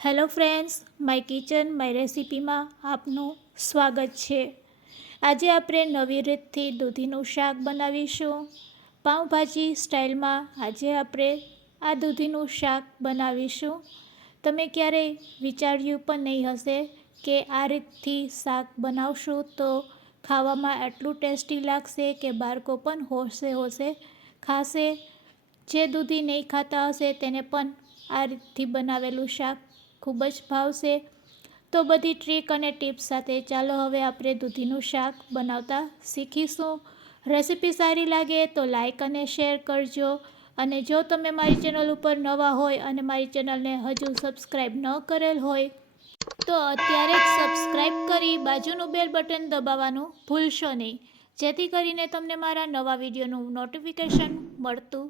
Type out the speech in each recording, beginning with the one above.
Hello friends, my kitchen my રેસિપીમાં આપનું સ્વાગત છે। આજે આપણે નવી રીતથી દૂધીનું શાક બનાવીશું। પાઉંભાજી સ્ટાઇલમાં આજે આપણે આ દૂધીનું શાક બનાવીશું। તમે ક્યારેય વિચાર્યું પણ નહીં હશે કે આ રીતથી શાક બનાવશું તો ખાવામાં એટલું ટેસ્ટી લાગશે કે બાળકો પણ હોશે ખાશે। જે દૂધી નહીં ખાતા હશે તેને પણ આ રીતથી બનાવેલું શાક ખૂબ જ ભાવશે। તો બધી ટ્રીક અને ટિપ્સ સાથે ચાલો હવે આપણે દૂધીનું શાક બનાવતા શીખીશું। રેસિપી સારી લાગે તો લાઈક અને શેર કરજો। અને જો તમે મારી ચેનલ ઉપર નવા હોય અને મારી ચેનલને હજુ સબસ્ક્રાઈબ ન કરેલ હોય તો અત્યારે જ સબસ્ક્રાઈબ કરી બાજુનું બેલ બટન દબાવવાનું ભૂલશો નહીં, જેથી કરીને તમને મારા નવા વિડીયોનું નોટિફિકેશન મળતું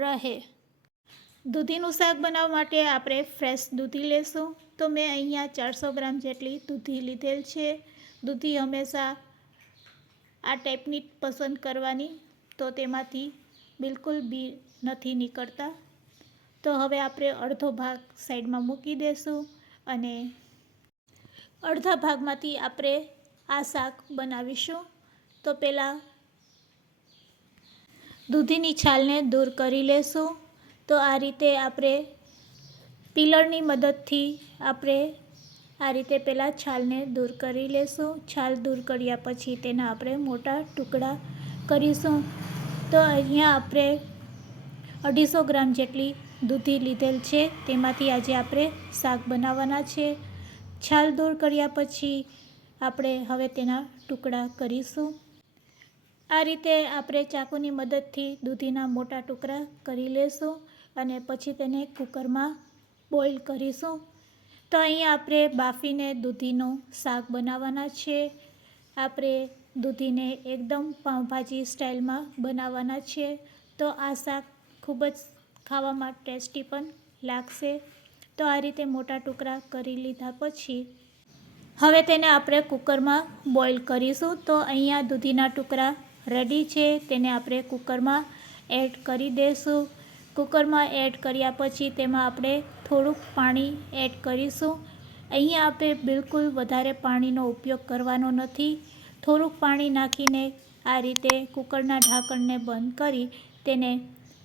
રહે। દૂધીનું શાક બનાવવા માટે આપણે ફ્રેશ દૂધી લેશું। તો મેં અહીંયા 400 ગ્રામ જેટલી દૂધી લીધેલ છે। દૂધી હંમેશા આ ટાઈપની પસંદ કરવાની, તો તેમાંથી બિલકુલ બી નથી નીકળતા। તો હવે આપણે અડધો ભાગ સાઈડમાં મૂકી દઈશું અને અડધા ભાગમાંથી આપણે આ શાક બનાવીશું। તો પહેલાં દૂધીની છાલને દૂર કરી લેશું। તો આ રીતે આપણે પિલરની મદદથી આપણે આ રીતે પહેલાં છાલને દૂર કરી લેશું। છાલ દૂર કર્યા પછી તેના આપણે મોટા ટુકડા કરીશું। તો અહીંયા આપણે 250 ગ્રામ જેટલી દૂધી લીધેલ છે, તેમાંથી આજે આપણે શાક બનાવવાના છે। છાલ દૂર કર્યા પછી આપણે હવે તેના ટુકડા કરીશું। આ રીતે આપણે ચાકુની મદદથી દૂધીના મોટા ટુકડા કરી લેશું અને પછી તેને કુકરમાં બોઇલ કરીશું। તો અહીંયા આપણે બાફીને દૂધીનું શાક બનાવવાના છે। આપણે દૂધીને એકદમ પાઉંભાજી સ્ટાઇલમાં બનાવવાના છે। તો આ શાક ખૂબ જ ખાવામાં ટેસ્ટી પણ લાગશે। તો આ રીતે મોટા ટુકડા કરી લીધા પછી હવે તેને આપણે કુકરમાં બોઇલ કરીશું। તો અહીંયા દૂધીના ટુકડા રેડી છે, તેને આપણે કુકરમાં એડ કરી દઈશું। કુકરમાં એડ કર્યા પછી તેમાં આપણે થોડુંક પાણી એડ કરીશું। અહીંયા આપણે બિલકુલ વધારે પાણીનો ઉપયોગ કરવાનો નથી। થોડુંક પાણી નાખીને આ રીતે કુકરના ઢાંકણને બંધ કરી તેને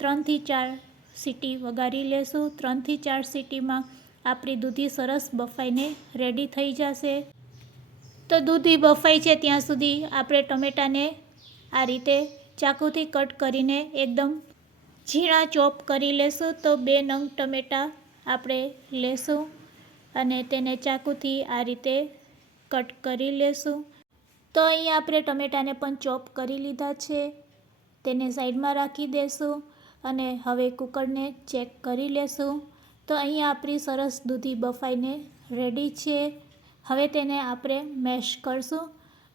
3 થી 4 સીટી વગાડી લેશું। 3 થી 4 સીટીમાં આપણી દૂધી સરસ બફાઈને રેડી થઈ જશે। તો દૂધી બફાઈ છે ત્યાં સુધી આપણે ટમેટાને આ રીતે ચાકુથી કટ કરીને એકદમ ઝીણા ચોપ કરી લેશું। તો 2 નંગ ટમેટાં આપણે લેશું અને તેને ચાકુથી આ રીતે કટ કરી લેશું। તો અહીંયા આપણે ટમેટાને પણ ચોપ કરી લીધા છે, તેને સાઈડમાં રાખી દઈશું અને હવે કુકરને ચેક કરી લેશું। તો અહીંયા આપણી સરસ દૂધી બફાઈને રેડી છે। હવે તેને આપણે મેશ કરશું।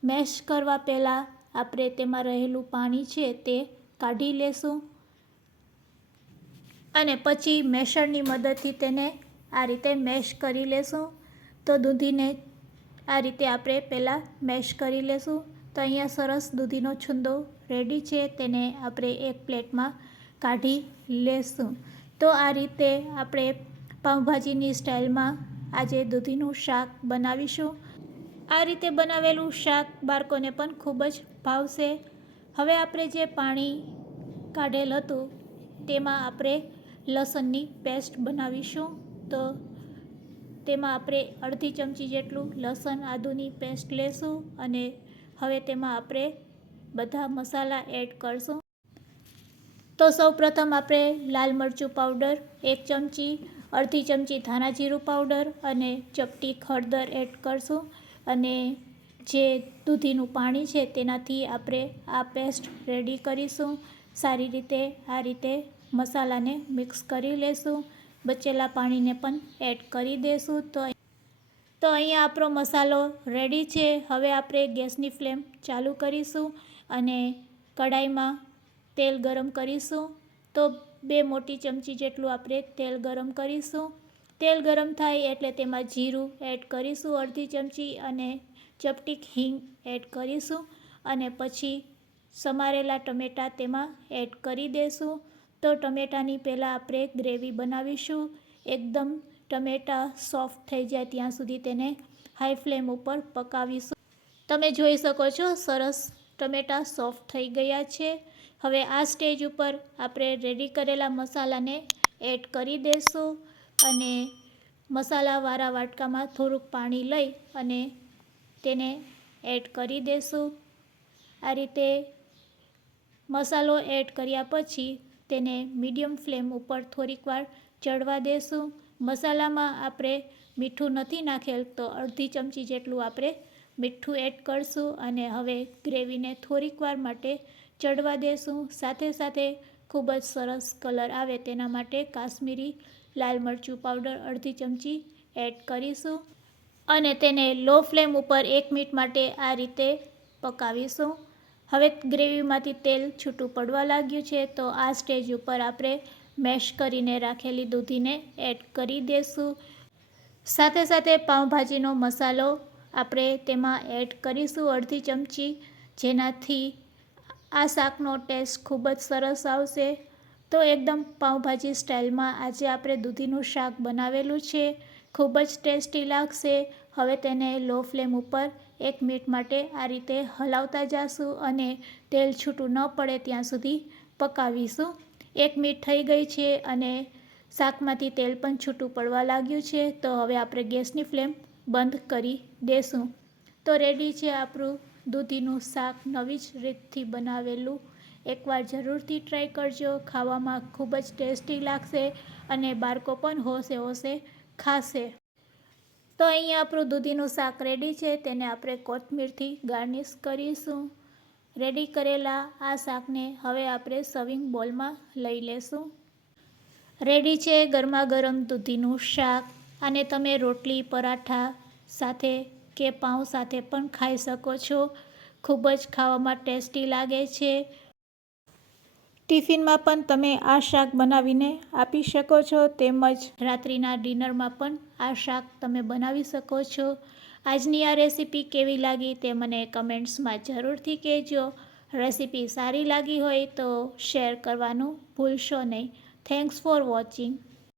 મેશ કરવા પહેલાં આપણે તેમાં રહેલું પાણી છે તે કાઢી લેશું અને પછી મેશરની મદદથી તેને આ રીતે મેશ કરી લેશું। તો દૂધીને આ રીતે આપણે પહેલાં મેશ કરી લેશું। તો અહીંયા સરસ દૂધીનો છુંદો રેડી છે, તેને આપણે એક પ્લેટમાં કાઢી લેશું। તો આ રીતે આપણે પાઉંભાજીની સ્ટાઇલમાં આજે દૂધીનું શાક બનાવીશું। આ રીતે બનાવેલું શાક બાળકોને પણ ખૂબ જ ભાવશે। હવે આપણે જે પાણી કાઢેલ હતું તેમાં આપણે લસણની પેસ્ટ બનાવીશું। તો તેમાં આપણે અડધી ચમચી જેટલું લસણ આદુની પેસ્ટ લેશું અને હવે તેમાં આપણે બધા મસાલા એડ કરશું। તો સૌપ્રથમ આપણે લાલ મરચું પાવડર 1 ચમચી, અડધી ચમચી ધાણા જીરું પાવડર અને ચપટી હળદર એડ કરશું અને જે દૂધીનું પાણી છે તેનાથી આપણે આ પેસ્ટ રેડી કરીશું। સારી રીતે આ રીતે મસાલાને મિક્સ કરી લેશું। બચેલા પાણીને પણ એડ કરી દઈશું। તો અહીંયા આપણો મસાલો રેડી છે। હવે આપણે ગેસની ફ્લેમ ચાલુ કરીશું અને કઢાઈમાં તેલ ગરમ કરીશું। તો 2 મોટી ચમચી જેટલું આપણે તેલ ગરમ કરીશું। તેલ ગરમ થાય એટલે તેમાં જીરું એડ કરીશું અડધી ચમચી અને ચપટીક હિંગ એડ કરીશું અને પછી સમારેલા ટમેટાં તેમાં એડ કરી દઈશું। તો ટમેટાની પહેલાં આપણે ગ્રેવી બનાવીશું, એકદમ ટમેટાં સોફ્ટ થઈ જાય ત્યાં સુધી તેને હાઈ ફ્લેમ ઉપર પકાવીશું. તમે જોઈ શકો છો સરસ ટમેટાં સોફ્ટ થઈ ગયા છે. હવે આ સ્ટેજ ઉપર આપણે રેડી કરેલા મસાલાને એડ કરી દઈશું અને મસાલાવાળા વાટકામાં થોડુંક પાણી લઈ અને તેને એડ કરી દઈશું. આ રીતે મસાલો એડ કર્યા પછી તેને મીડિયમ ફ્લેમ ઉપર થોડીક વાર ચડવા દઈશું. મસાલામાં આપણે મીઠું નથી નાખેલ તો અડધી ચમચી જેટલું આપણે મીઠું એડ કરશું અને હવે ગ્રેવીને થોડીક વાર માટે ચડવા દઈશું. સાથે સાથે ખૂબ જ સરસ કલર આવે તેના માટે કાશ્મીરી લાલ મરચું પાવડર અડધી ચમચી એડ કરીશું અને તેને લો ફ્લેમ ઉપર 1 મિનિટ માટે આ રીતે પકાવીશું. હવે ગ્રેવીમાંથી તેલ છૂટું પડવા લાગ્યું છે તો આ સ્ટેજ ઉપર આપણે મેશ કરીને રાખેલી દૂધીને એડ કરી દઈશું. સાથે સાથે પાઉંભાજીનો મસાલો આપણે તેમાં એડ કરીશું અડધી ચમચી, જેનાથી આ શાકનો ટેસ્ટ ખૂબ જ સરસ આવશે. તો એકદમ પાઉંભાજી સ્ટાઇલમાં આજે આપણે દૂધીનું શાક બનાવેલું છે. ખૂબ જ ટેસ્ટી લાગશે. હવે તેને લો ફ્લેમ ઉપર 1 મિનિટ માટે આ રીતે હલાવતા જઈશું અને તેલ છૂટું ન પડે ત્યાં સુધી પકાવીશું. 1 મિનિટ થઈ ગઈ છે અને શાકમાંથી તેલ પણ છૂટું પડવા લાગ્યું છે. તો હવે આપણે ગેસની ફ્લેમ બંધ કરી દઈશું. તો રેડી છે આપણું દૂધીનું શાક નવી જ રીતથી બનાવેલું. એકવાર જરૂરથી ટ્રાય કરજો. ખાવામાં ખૂબ જ ટેસ્ટી લાગશે અને બાળકો પણ હોશે હોશે ખાશે. તો અહીંયા આપણું દૂધીનું શાક રેડી છે. તેને આપણે કોથમીરથી ગાર્નિશ કરીશું. રેડી કરેલા આ શાકને હવે આપણે સર્વિંગ બોલમાં લઈ લેશું. રેડી છે ગરમા ગરમ દૂધીનું શાક. આને તમે રોટલી, પરાઠા સાથે કે પાઉં સાથે પણ ખાઈ શકો છો. ખૂબ જ ખાવામાં ટેસ્ટી લાગે છે. ટિફિનમાં પણ તમે આ શાક બનાવીને આપી શકો છો તેમજ રાત્રિના ડિનરમાં પણ આ શાક તમે બનાવી શકો છો. આજની આ રેસીપી કેવી લાગી તે મને કમેન્ટ્સમાં જરૂરથી કહેજો. રેસીપી સારી લાગી હોય તો શેર કરવાનું ભૂલશો નહીં. Thanks for watching.